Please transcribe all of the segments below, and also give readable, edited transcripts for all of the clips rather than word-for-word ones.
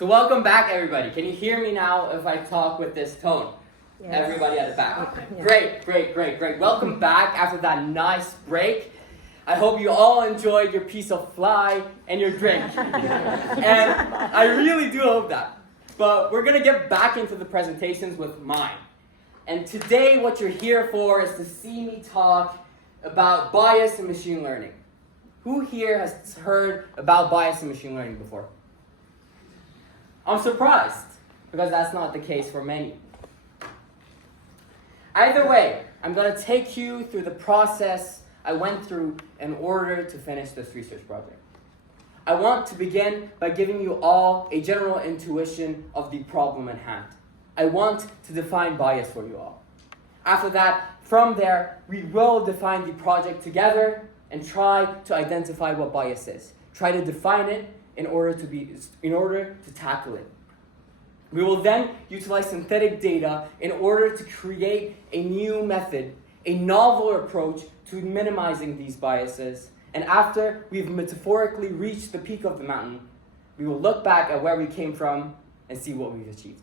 So welcome back, everybody. Can you hear me now if I talk with this tone? Yes. Everybody at the back. Yeah. Great. Welcome back after that nice break. I hope you all enjoyed your piece of fly and your drink. And I really do hope that. But we're going to get back into the presentations with mine. And today what you're here for is to see me talk about bias in machine learning. Who here has heard about bias in machine learning before? I'm surprised, because that's not the case for many. Either way, I'm going to take you through the process I went through in order to finish this research project. I want to begin by giving you all a general intuition of the problem at hand. I want to define bias for you all. After that, from there, we will define the project together and try to identify what bias is. Try to define it in order to tackle it. We will then utilize synthetic data in order to create a new method, a novel approach to minimizing these biases. And after we've metaphorically reached the peak of the mountain, we will look back at where we came from and see what we've achieved.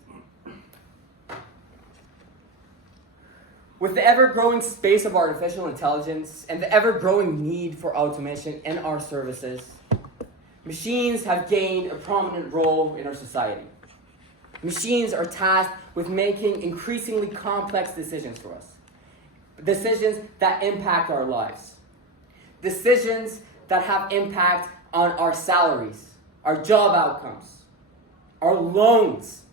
With the ever-growing space of artificial intelligence and the ever-growing need for automation in our services, machines have gained a prominent role in our society. Machines are tasked with making increasingly complex decisions for us. Decisions that impact our lives. Decisions that have impact on our salaries, our job outcomes, our loans,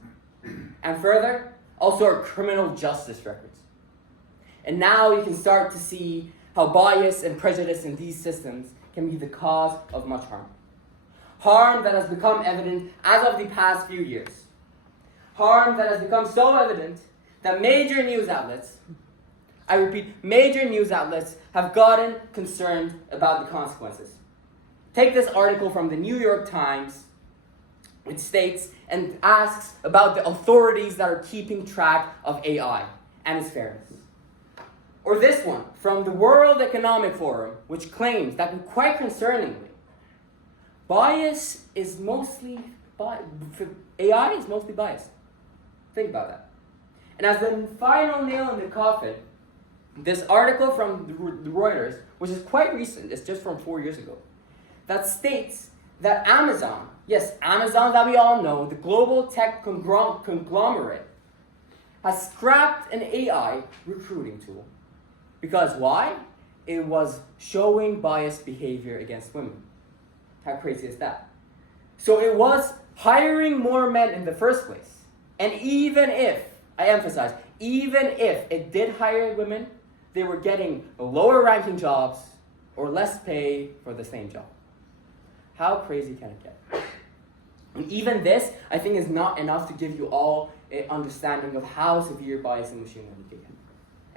and further, also our criminal justice records. And now you can start to see how bias and prejudice in these systems can be the cause of much harm. Harm that has become evident as of the past few years. Harm that has become so evident that major news outlets, I repeat, major news outlets have gotten concerned about the consequences. Take this article from the New York Times. It states and asks about the authorities that are keeping track of AI and its fairness. Or this one from the World Economic Forum, which claims that, quite concerningly, AI is mostly biased. Think about that. And as the final nail in the coffin, this article from the Reuters, which is quite recent, it's just from 4 years ago, that states that Amazon, yes, Amazon that we all know, the global tech conglomerate, has scrapped an AI recruiting tool. Because why? It was showing biased behavior against women. How crazy is that? So it was hiring more men in the first place. And even if, I emphasize, even if it did hire women, they were getting lower ranking jobs or less pay for the same job. How crazy can it get? And even this, I think, is not enough to give you all an understanding of how severe bias in machine learning can get.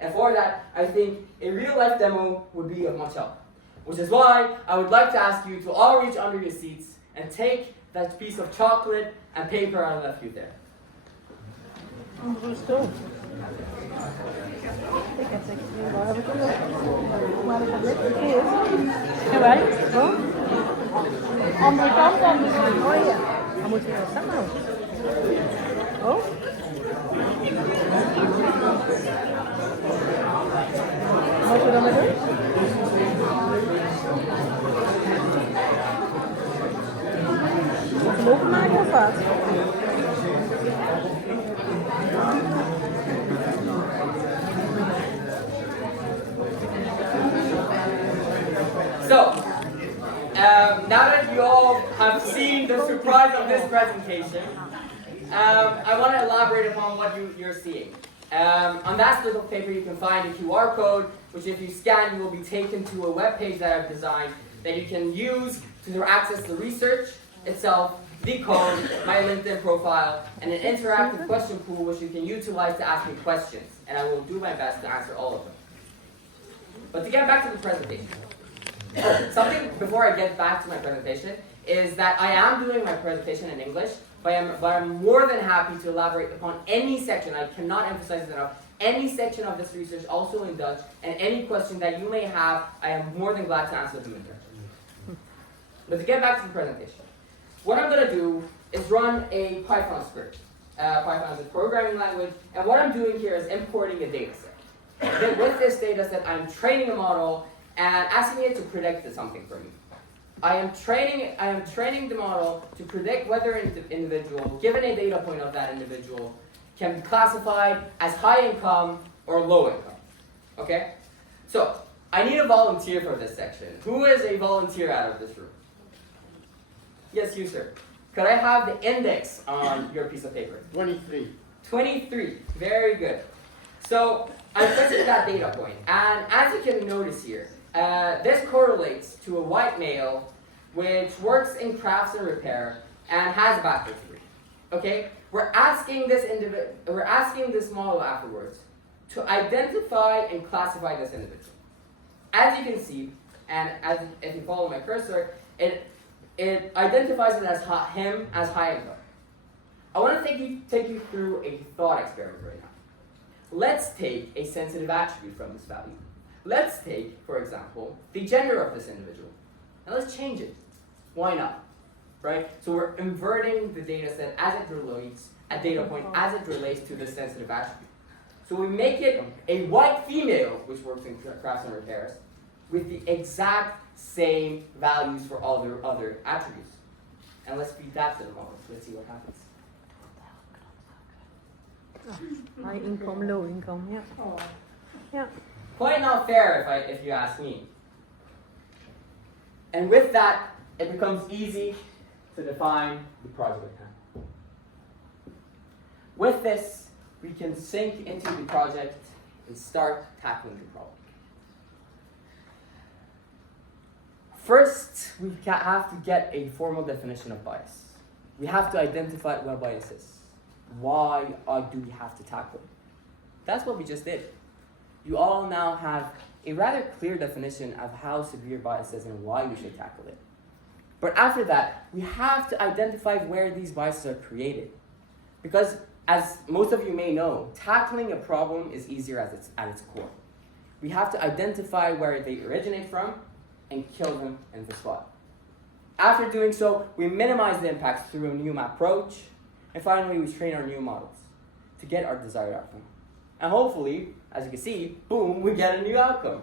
And for that, I think a real-life demo would be of much help. Which is why I would like to ask you to all reach under your seats and take that piece of chocolate and paper I left you there. Andere kant dan misschien. Oh ja. Dan moeten we dat samen houden. Oh. Wat we dan maar doen? Moeten we openmaken of wat? So, now that you all have seen the surprise of this presentation, I want to elaborate upon what you're seeing. On that slip of paper you can find a QR code, which if you scan you will be taken to a web page that I've designed that you can use to access the research itself, the code, my LinkedIn profile, and an interactive question pool which you can utilize to ask me questions, and I will do my best to answer all of them. But to get back to the presentation, something before I get back to my presentation is that I am doing my presentation in English, but I'm more than happy to elaborate upon any section, I cannot emphasize it enough, any section of this research, also in Dutch, and any question that you may have, I am more than glad to answer them in Dutch. But to get back to the presentation, what I'm going to do is run a Python script. Python is a programming language, and what I'm doing here is importing a data set. Then with this data set, I'm training a model and asking it to predict something for me. I am training the model to predict whether an individual, given a data point of that individual, can be classified as high income or low income. Okay? So, I need a volunteer for this section. Who is a volunteer out of this room? Yes, you, sir. Could I have the index on your piece of paper? 23. 23. Very good. So, I'm fetching that data point. And as you can notice here, this correlates to a white male which works in crafts and repair and has a bachelor's degree. Okay? We're asking this model afterwards to identify and classify this individual. As you can see, and if you follow my cursor, it identifies it as him as high income. I want to take you through a thought experiment right now. Let's take a sensitive attribute from this value. Let's take, for example, the gender of this individual. And let's change it. Why not? Right? So we're inverting the data set as it relates, a data point as it relates to the sensitive attribute. So we make it a white female, which works in crafts and repairs, with the exact same values for all their other attributes. And let's feed that to the model. Let's see what happens. High income, low income, yeah. Yeah. Quite not fair if you ask me. And with that, it becomes easy to define the project at hand. With this, we can sink into the project and start tackling the problem. First, we have to get a formal definition of bias. We have to identify what bias is. Why do we have to tackle it? That's what we just did. You all now have a rather clear definition of how severe bias is and why we should tackle it. But after that, we have to identify where these biases are created. Because, as most of you may know, tackling a problem is easier at its core. We have to identify where they originate from and kill them in the spot. After doing so, we minimize the impacts through a new approach, and finally, we train our new models to get our desired outcome. And hopefully, as you can see, boom, we get a new outcome.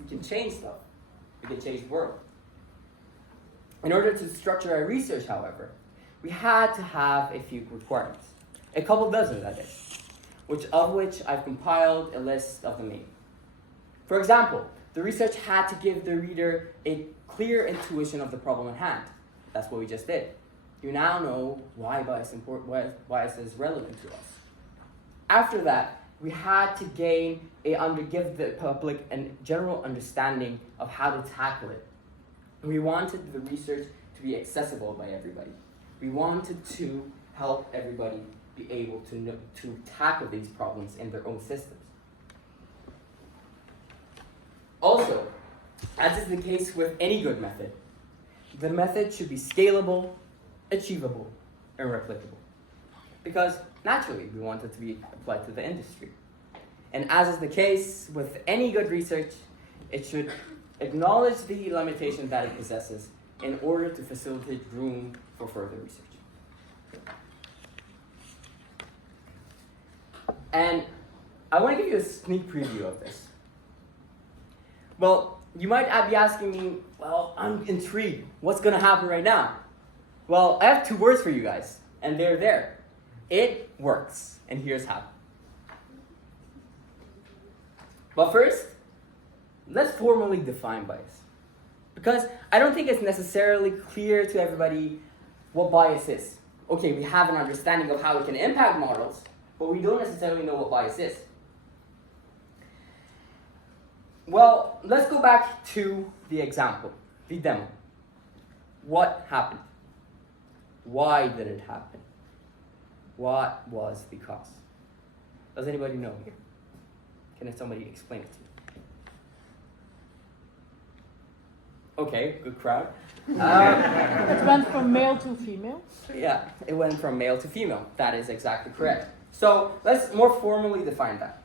We can change stuff. We can change the world. In order to structure our research, however, we had to have a few requirements. A couple dozen, that is, which I've compiled a list of the main. For example, the research had to give the reader a clear intuition of the problem at hand. That's what we just did. You now know why bias is relevant to us. After that, we had to give the public a general understanding of how to tackle it. We wanted the research to be accessible by everybody. We wanted to help everybody be able to tackle these problems in their own systems. Also, as is the case with any good method, the method should be scalable, achievable, and replicable. Because naturally, we want it to be applied to the industry. And as is the case with any good research, it should acknowledge the limitations that it possesses in order to facilitate room for further research. And I want to give you a sneak preview of this. Well, you might be asking me, well, I'm intrigued. What's going to happen right now? Well, I have 2 words for you guys, and they're there. It works, and here's how. But first, let's formally define bias. Because I don't think it's necessarily clear to everybody what bias is. Okay, we have an understanding of how it can impact models, but we don't necessarily know what bias is. Well, let's go back to the example, the demo. What happened? Why did it happen? What was the cause? Does anybody know here? Can somebody explain it to me? Okay, good crowd. It went from male to female? Yeah, it went from male to female. That is exactly correct. So let's more formally define that.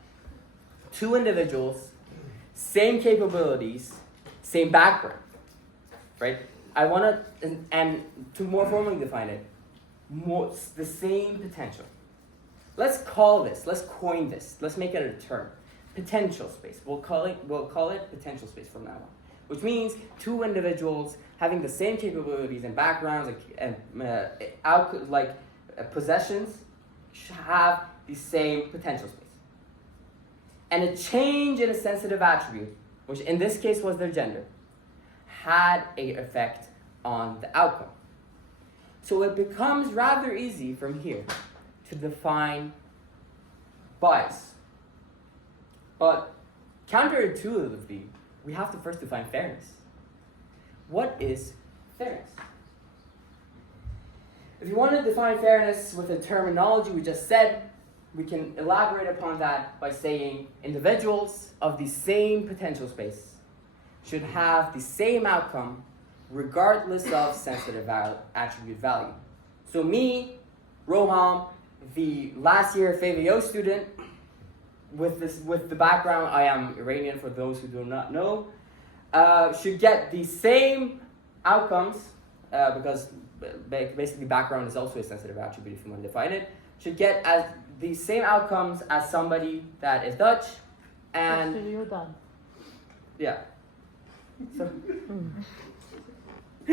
2 individuals, same capabilities, same background, right? I want to, and to more formally define it, the same potential. Let's coin this, let's make it a term. Potential space. We'll call it potential space from now on. Which means two individuals having the same capabilities and backgrounds and possessions have the same potential space. And a change in a sensitive attribute, which in this case was their gender, had an effect on the outcome. So it becomes rather easy from here to define bias. But counterintuitively, we have to first define fairness. What is fairness? If you want to define fairness with the terminology we just said, we can elaborate upon that by saying individuals of the same potential space should have the same outcome regardless of sensitive attribute value. So me, Roham, the last year FAVO student, with the background, I am Iranian for those who do not know, should get the same outcomes, because basically background is also a sensitive attribute if you want to define it, should get as the same outcomes as somebody that is Dutch, and... So you're done. Yeah. So,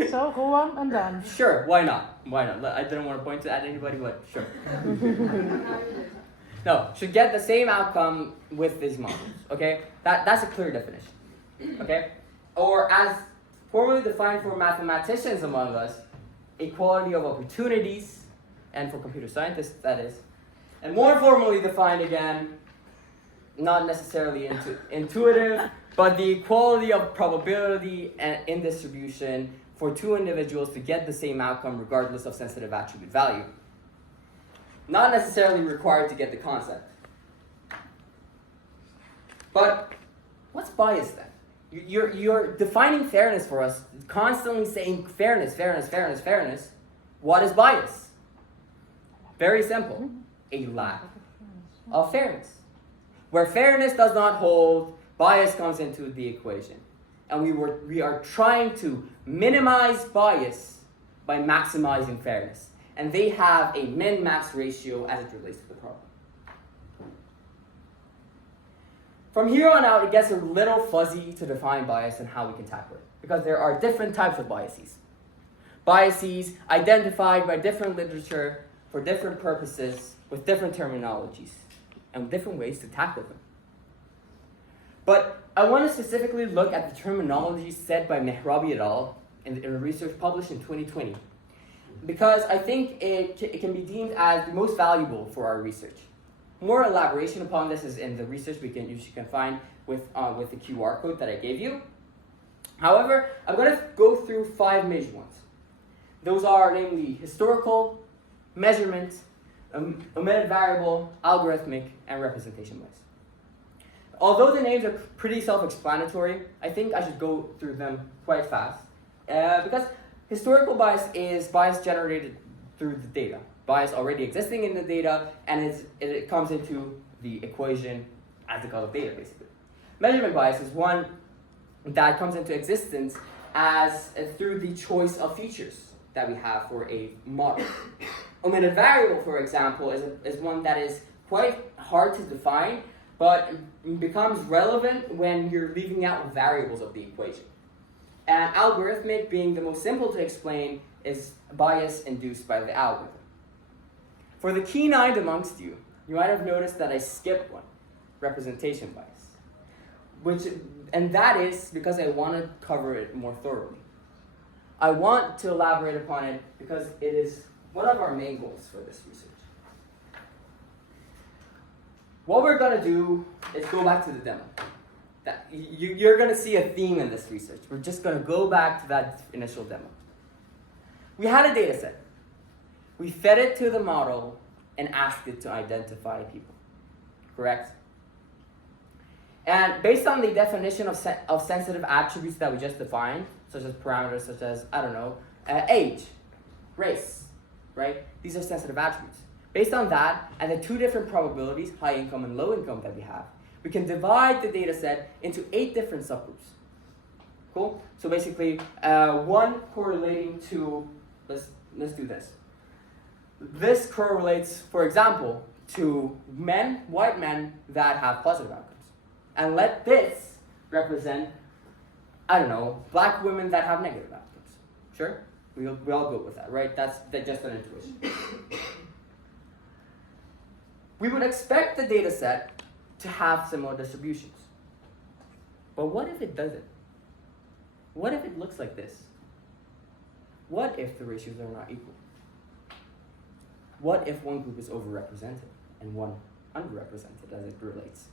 so go on and done. Sure, why not? Why not? I didn't want to point at anybody, but sure. No, should get the same outcome with these models, okay? That's a clear definition, okay? Or as formally defined for mathematicians among us, equality of opportunities, and for computer scientists, that is. And more formally defined again, not necessarily intuitive, but the equality of probability and in distribution for two individuals to get the same outcome regardless of sensitive attribute value. Not necessarily required to get the concept. But what's bias then? You're defining fairness for us, constantly saying fairness, fairness, fairness, fairness. What is bias? Very simple. A lack of fairness. Where fairness does not hold, bias comes into the equation. And we are trying to minimize bias by maximizing fairness. And they have a min-max ratio as it relates to the problem. From here on out, it gets a little fuzzy to define bias and how we can tackle it, because there are different types of biases. Biases identified by different literature for different purposes with different terminologies and different ways to tackle them. But I want to specifically look at the terminology said by Mehrabi et al. In a research published in 2020. Because I think it can be deemed as the most valuable for our research. More elaboration upon this is in the research you can find with the QR code that I gave you. However, I'm going to go through 5 major ones. Those are namely historical, measurement, omitted variable, algorithmic, and representation bias. Although the names are pretty self-explanatory, I think I should go through them quite fast. Because historical bias is bias generated through the data. Bias already existing in the data, and it comes into the equation as the color data, basically. Measurement bias is one that comes into existence as through the choice of features that we have for a model. Omitted variable, for example, is one that is quite hard to define, but becomes relevant when you're leaving out variables of the equation. And algorithmic, being the most simple to explain, is bias induced by the algorithm. For the keen-eyed amongst you, you might have noticed that I skipped one, representation bias. And that is because I want to cover it more thoroughly. I want to elaborate upon it because it is one of our main goals for this research. What we're going to do is go back to the demo. You're going to see a theme in this research. We're just going to go back to that initial demo. We had a data set. We fed it to the model and asked it to identify people. Correct? And based on the definition of sensitive attributes that we just defined, such as parameters such as, age, race, right? These are sensitive attributes. Based on that, and the 2 different probabilities, high income and low income that we have, we can divide the data set into 8 different subgroups. Cool? So basically, one correlating to, let's do this. this correlates, for example, to white men that have positive outcomes. And let this represent, I don't know, black women that have negative outcomes. Sure? We all go with that, right? That's just an intuition. We would expect the data set to have similar distributions. But what if it doesn't? What if it looks like this? What if the ratios are not equal? What if one group is overrepresented and one underrepresented as it relates?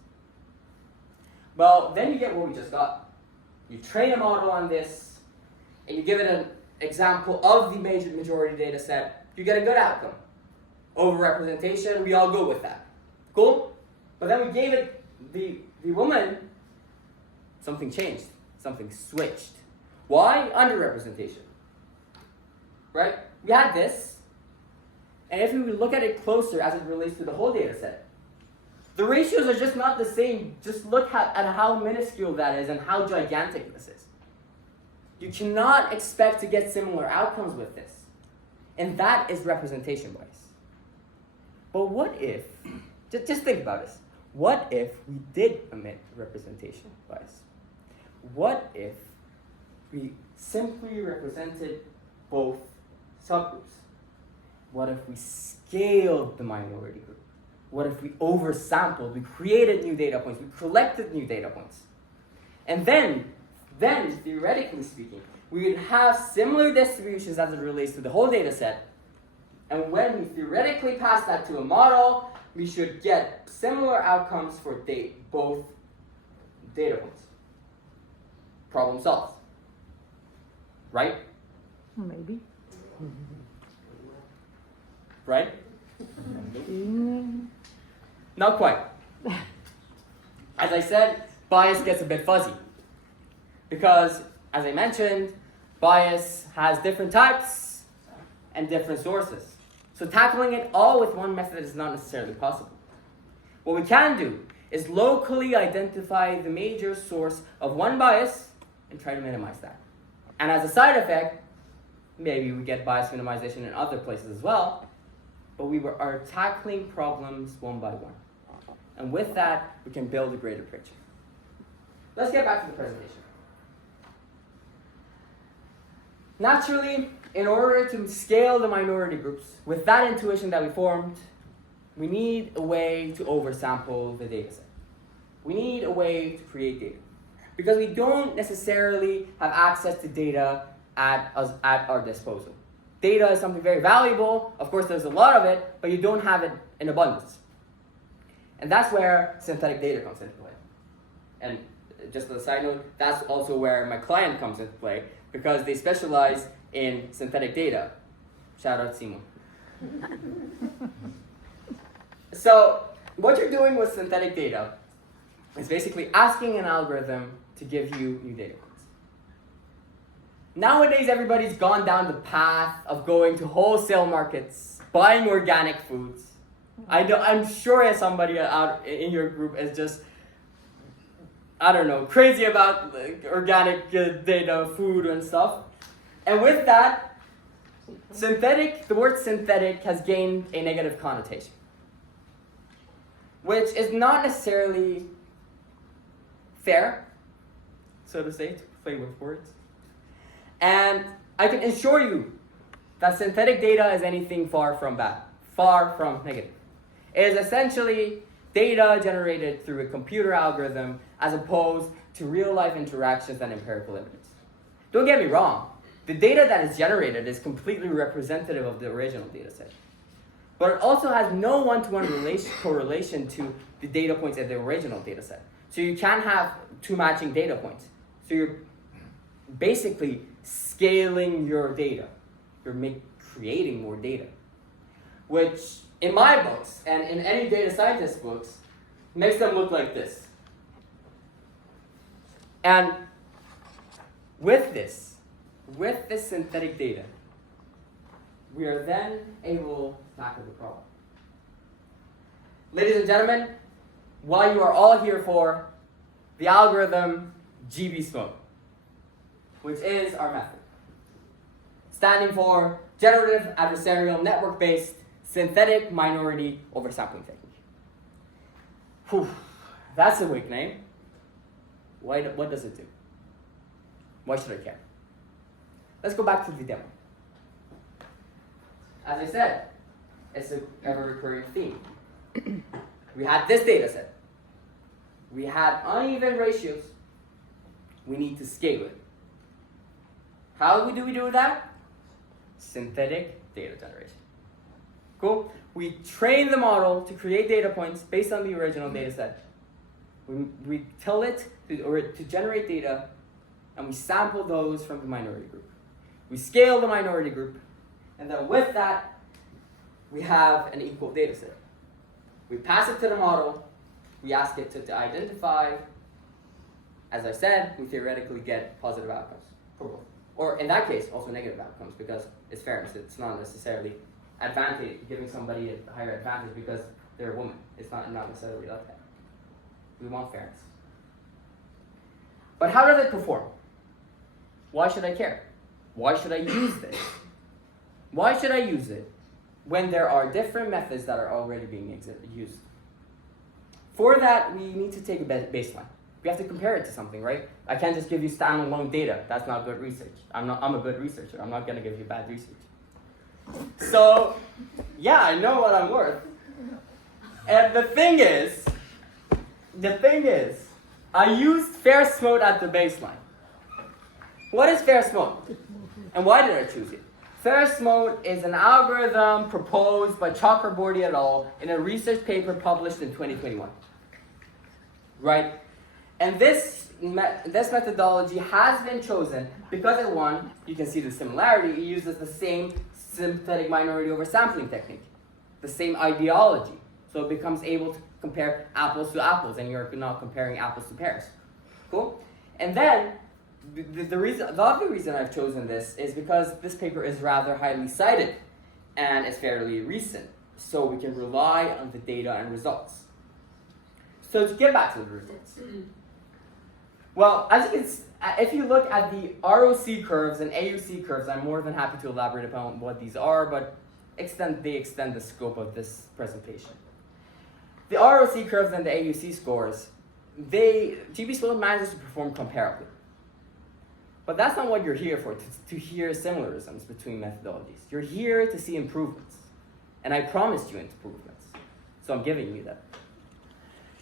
Well, then you get what we just got. You train a model on this, and you give it an example of the majority data set, you get a good outcome. Overrepresentation, we all go with that. Cool? But then we gave it the woman, something changed, something switched. Why? Underrepresentation. Right? We had this, and if we look at it closer as it relates to the whole data set, the ratios are just not the same. Just look at how minuscule that is and how gigantic this is. You cannot expect to get similar outcomes with this. And that is representation bias. But what if, just think about this. What if we did omit representation bias? What if we simply represented both subgroups? What if we scaled the minority group? What if we oversampled? We created new data points. We collected new data points. And then theoretically speaking, we would have similar distributions as it relates to the whole data set. And when we theoretically pass that to a model, we should get similar outcomes for both data points. Problem solved. Right? Maybe. Right? Not quite. As I said, bias gets a bit fuzzy. Because, as I mentioned, bias has different types and different sources. So tackling it all with one method is not necessarily possible. What we can do is locally identify the major source of one bias and try to minimize that. And as a side effect, maybe we get bias minimization in other places as well, but we are tackling problems one by one. And with that, we can build a greater picture. Let's get back to the presentation. Naturally, in order to scale the minority groups, with that intuition that we formed, we need a way to oversample the data set. We need a way to create data. Because we don't necessarily have access to data at our disposal. Data is something very valuable. Of course, there's a lot of it, but you don't have it in abundance. And that's where synthetic data comes into play. And just as a side note, that's also where my client comes into play, because they specialize in synthetic data. Shout out Simon. So what you're doing with synthetic data is basically asking an algorithm to give you new data points. Nowadays, everybody's gone down the path of going to wholesale markets, buying organic foods. I'm sure somebody out in your group is just, I don't know, crazy about organic data, food and stuff. And with that, the word synthetic has gained a negative connotation, which is not necessarily fair, so to say, to play with words. And I can assure you that synthetic data is anything far from bad, far from negative. It is essentially data generated through a computer algorithm as opposed to real-life interactions and empirical evidence. Don't get me wrong, the data that is generated is completely representative of the original data set. But it also has no one-to-one correlation to the data points in the original data set. So you can have two matching data points. So you're basically scaling your data. You're creating more data. Which, in my books, and in any data scientist books, makes them look like this. And with this synthetic data, we are then able to tackle the problem. Ladies and gentlemen, what you are all here for, the algorithm GB-SMOTE, which is our method, standing for Generative Adversarial Network-Based synthetic minority oversampling technique. Whew, that's a weak name. What does it do? Why should I care? Let's go back to the demo. As I said, it's an ever-recurring theme. We had this data set. We had uneven ratios. We need to scale it. How do we do that? Synthetic data generation. Cool. We train the model to create data points based on the original data set. We tell it to generate data, and we sample those from the minority group. We scale the minority group, and then with that, we have an equal data set. We pass it to the model. We ask it to identify. As I said, we theoretically get positive outcomes for both. Or in that case, also negative outcomes, because it's fairness. It's not necessarily giving somebody a higher advantage because they're a woman. It's not necessarily like that. We want fairness. But how does it perform? Why should I care? Why should I use this? Why should I use it when there are different methods that are already being used? For that, we need to take a baseline. We have to compare it to something, right? I can't just give you standalone data. That's not good research. I'm a good researcher. I'm not going to give you bad research. So, yeah, I know what I'm worth. And the thing is, I used FAIR-SMOTE at the baseline. What is FAIR-SMOTE? And why did I choose it? FAIR-SMOTE is an algorithm proposed by Chakraborty et al. In a research paper published in 2021. Right? And this methodology has been chosen because it, one, you can see the similarity. It uses the same synthetic minority oversampling technique, the same ideology. So it becomes able to compare apples to apples, and you're not comparing apples to pears. Cool? And then, the other reason I've chosen this is because this paper is rather highly cited, and it's fairly recent, so we can rely on the data and results. So to get back to the results. Well, if you look at the ROC curves and AUC curves, I'm more than happy to elaborate upon what these are, but they extend the scope of this presentation. The ROC curves and the AUC scores, GB-SMOTE manages to perform comparably. But that's not what you're here for, to hear similarisms between methodologies. You're here to see improvements. And I promised you improvements. So I'm giving you that.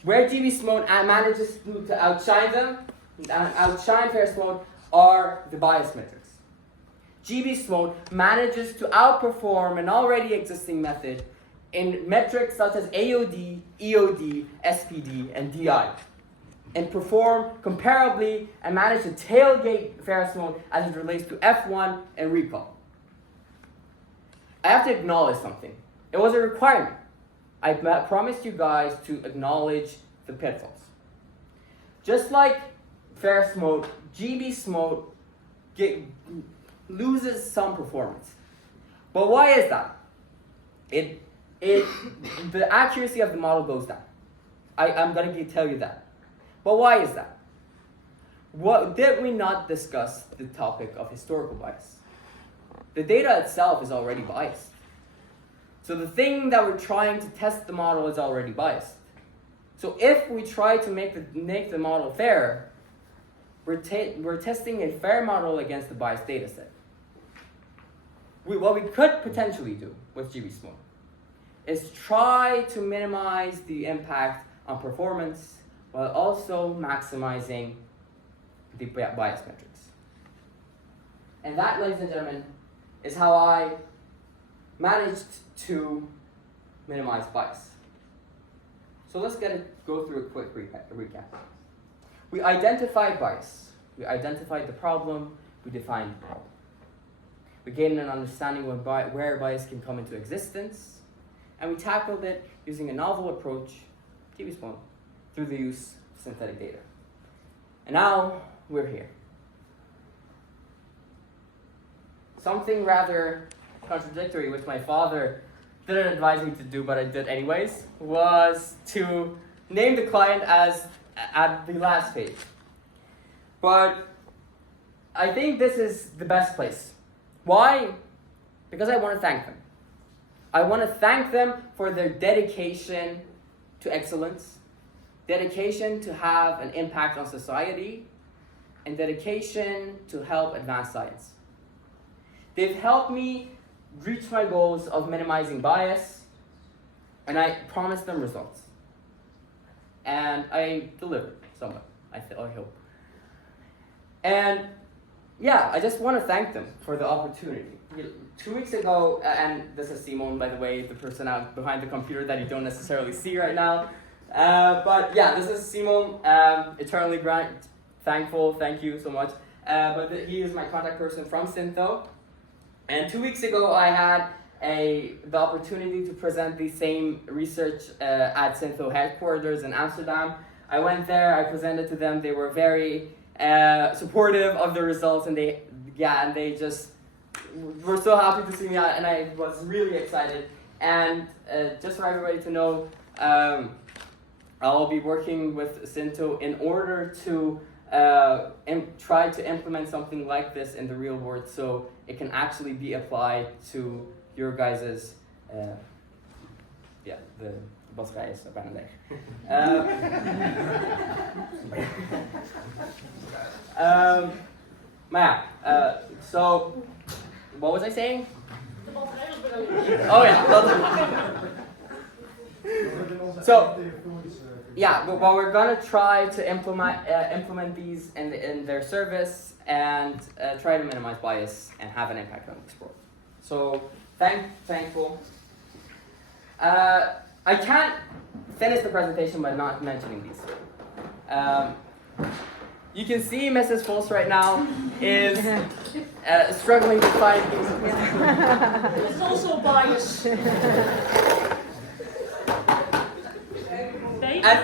Where GB-SMOTE manages to outshine FAIR-SMOTE are the bias metrics. GB-SMOTE manages to outperform an already existing method in metrics such as AOD, EOD, SPD, and DI, and perform comparably and manage to tailgate FAIR-SMOTE as it relates to F1 and recall. I have to acknowledge something. It was a requirement. I promised you guys to acknowledge the pitfalls. Just like FAIR-SMOTE, GB-SMOTE loses some performance. But why is that? The accuracy of the model goes down. I'm going to tell you that. But why is that? Did we not discuss the topic of historical bias? The data itself is already biased. So the thing that we're trying to test the model is already biased. So if we try to make the model fair, we're testing a fair model against a biased data set. What we could potentially do with GB-SMOTE is try to minimize the impact on performance while also maximizing the bias metrics. And that, ladies and gentlemen, is how I managed to minimize bias. So let's go through a quick recap. We identified bias. We identified the problem. We defined the problem. We gained an understanding of where bias can come into existence, and we tackled it using a novel approach, GB-SMOTE, through the use of synthetic data. And now we're here. Something rather contradictory, which my father didn't advise me to do, but I did anyways, was to name the client as at the last page. But I think this is the best place. Why? Because I want to thank them. I want to thank them for their dedication to excellence, dedication to have an impact on society, and dedication to help advance science. They've helped me reach my goals of minimizing bias, and I promised them results. And I delivered somewhat, I hope. And yeah, I just want to thank them for the opportunity. 2 weeks ago, and this is Simon, by the way, the person out behind the computer that you don't necessarily see right now. But yeah, this is Simon, eternally thankful, thank you so much. He is my contact person from Syntho. And 2 weeks ago, I had the opportunity to present the same research at Syntho headquarters in Amsterdam. I went there, I presented to them, they were very supportive of the results, and they just were so happy to see me out, and I was really excited. And just for everybody to know, I'll be working with Syntho in order to try to implement something like this in the real world, so it can actually be applied to your guys's, de batterij is bijna leeg. Maar ja, so, what was I saying? Oh yeah, so, yeah, but we're gonna try to implement these in their service and try to minimize bias and have an impact on the sport. So, thankful. I can't finish the presentation by not mentioning these. You can see Mrs. Vos right now is struggling to find these. It's also bias. And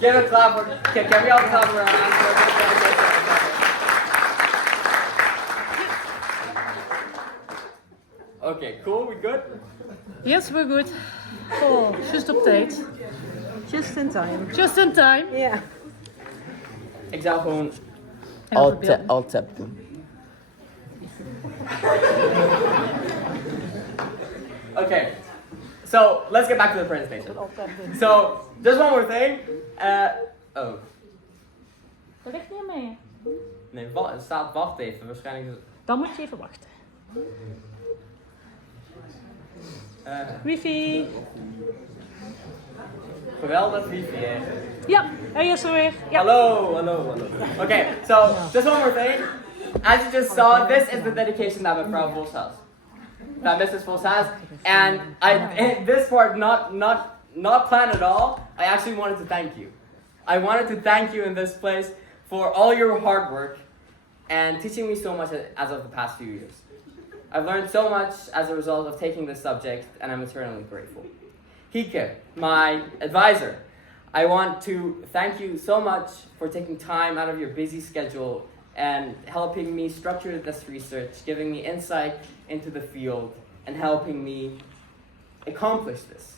give a clap for, can we all clap around? Okay, cool, we good? Yes, we're good. Oh, just op tijd. Just in time. Just in time. Yeah. Ik zou gewoon alt-tab doen. Okay, so let's get back to the presentation. So, just one more thing. Oh. Dat ligt niet mee. Nee, het staat wacht even, waarschijnlijk. Dan moet je even wachten. Wifi. Geweldig wifi, hè? Ja, hij is er weer. Ja. Hello. Okay, so just one more thing. As you just saw, this is the dedication that Mevrouw Vos has. That Mrs. Vos has. And this part, not planned at all, I actually wanted to thank you. I wanted to thank you in this place for all your hard work and teaching me so much as of the past few years. I've learned so much as a result of taking this subject, and I'm eternally grateful. Hieke, my advisor, I want to thank you so much for taking time out of your busy schedule and helping me structure this research, giving me insight into the field, and helping me accomplish this.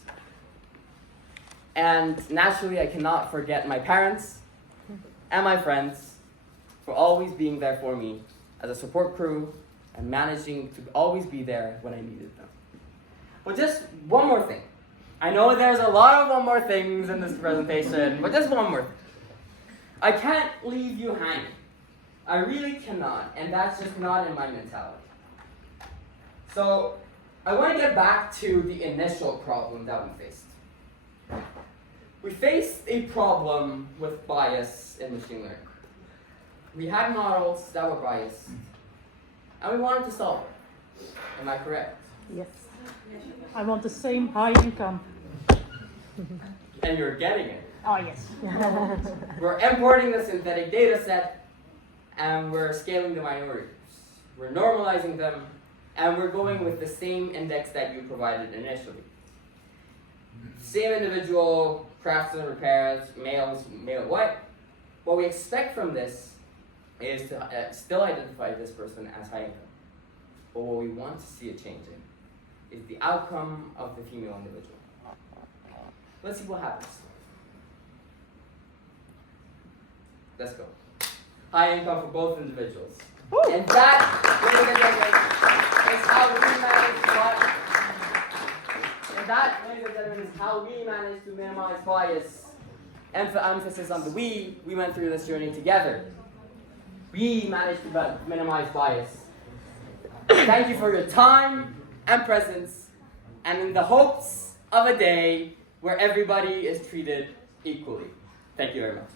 And naturally, I cannot forget my parents and my friends for always being there for me as a support crew and managing to always be there when I needed them. But just one more thing. I know there's a lot of one more things in this presentation, but just one more thing. I can't leave you hanging. I really cannot, and that's just not in my mentality. So, I want to get back to the initial problem that we faced. We faced a problem with bias in machine learning. We had models that were biased, and we wanted to solve it. Am I correct? Yes. I want the same high income. And you're getting it. Oh, yes. We're importing the synthetic data set, and we're scaling the minorities. We're normalizing them, and we're going with the same index that you provided initially. Same individual, crafts and repairs, male, white. What we expect from this is to still identify this person as high income. But what we want to see it changing is the outcome of the female individual. Let's see what happens. Let's go. High income for both individuals. And that, ladies and gentlemen, is how we manage to minimize bias. Emphasis on the we went through this journey together. We managed to minimize bias. Thank you for your time and presence, and in the hopes of a day where everybody is treated equally. Thank you very much.